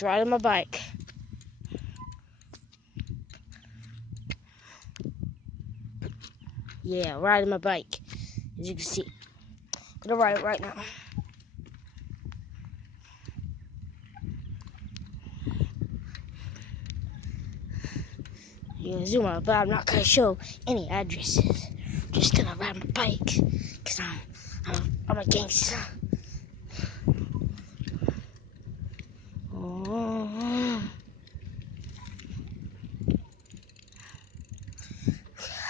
Riding my bike. Yeah, riding my bike. As you can see. I'm gonna ride it right now. You can zoom out, but I'm not gonna show any addresses. I'm just gonna ride my bike. Cause I'm a gangster. Oh.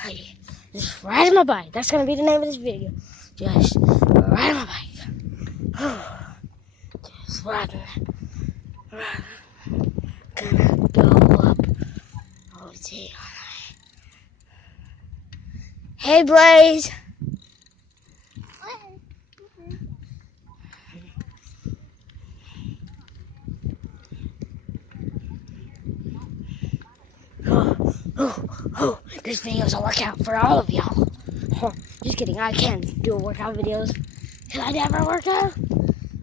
Hey, just riding my bike. That's gonna be the name of this video. Just riding my bike. Just riding. Gonna go up all day. Hey, Blaze. This video's a workout for all of y'all. Just kidding, I can do workout videos. Can I never work out?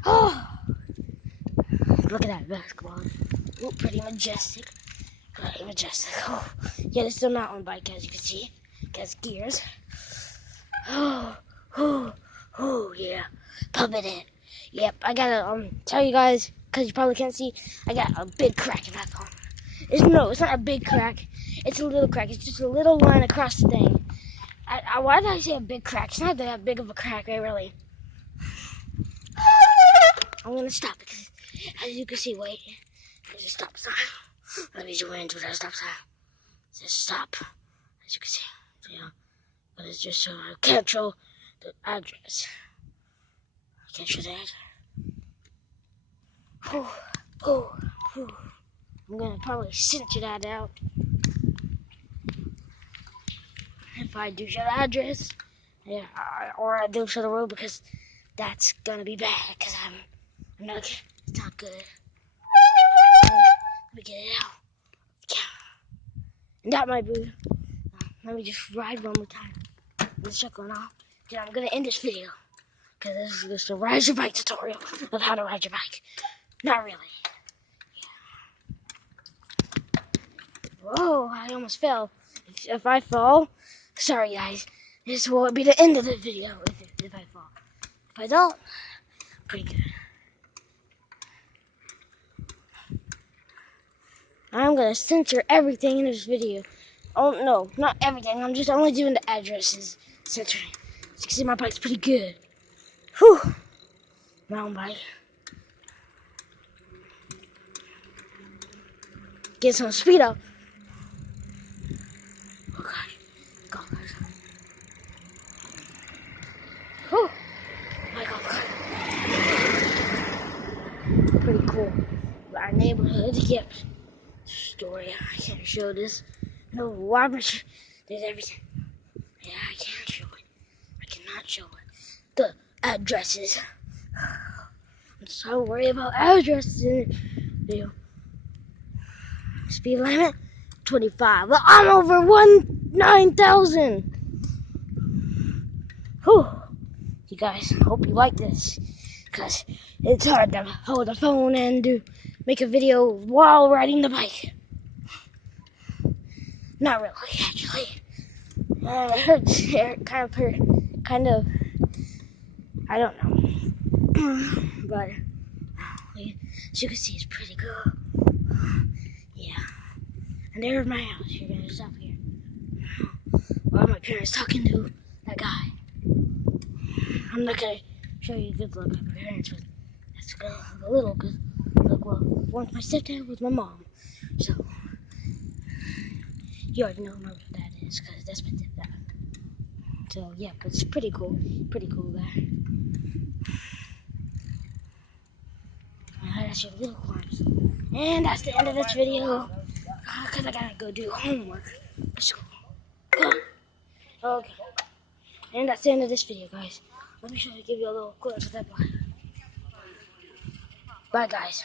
Oh, look at that basketball. Ooh, pretty majestic. Pretty majestic. Oh, yeah, this is a mountain bike, as you can see. It has gears. Yeah. Pump it in. Yep, I gotta tell you guys, because you probably can't see, I got a big crack in my phone. It's not a big crack. It's a little crack. It's just a little line across the thing. Why did I say a big crack? It's not that big of a crack, really. I'm gonna stop because, as you can see, wait, there's a stop sign. Let me zoom into that stop sign. It says stop, as you can see. Yeah, but it's just so I can't show the address. I can't show that. I'm gonna probably censor that out if I do show the address. Yeah, or I do show the road because that's gonna be bad because I'm not. It's not good. Let me get it out. Yeah. And that might be. Let me just ride one more time. Let's check on off. Then I'm gonna end this video because this is just a ride your bike tutorial of how to ride your bike. Not really. Yeah. Whoa! I almost fell. If I fall, sorry guys. This will be the end of the video if I fall. If I don't, pretty good. I'm gonna censor everything in this video. Oh no, not everything. I'm just only doing the addresses. Censoring. As you can see, my bike's pretty good. Whew. Mountain bike. Get some speed up. Oh gosh. Go, guys. Whew. My God. Pretty cool. Our neighborhood. Yep. Story. I can't show this. No, Robert. There's everything. Yeah, I can't show it. I cannot show it. The addresses. I'm so worried about addresses. Speed limit 25. Well, I'm over 9,000. Whew. You guys, hope you like this, because it's hard to hold a phone and make a video while riding the bike. Not really, actually. It hurts. It kind of, I don't know. But, as you can see, it's pretty cool. Yeah. And there's my house. You're going to stop here. While my parents talking to that guy. I'm not going to show you a good look at my parents, but that's a little good look. Well, one's my stepdad with my mom. So, you already know what that is, because that's my stepdad. So, yeah, but it's pretty cool. Pretty cool guy. That's your little climbs. And that's the end of this video. Because I gotta go do homework. Let's go. Okay. And that's the end of this video, guys. Let me give you a little quick of that. Bye, guys.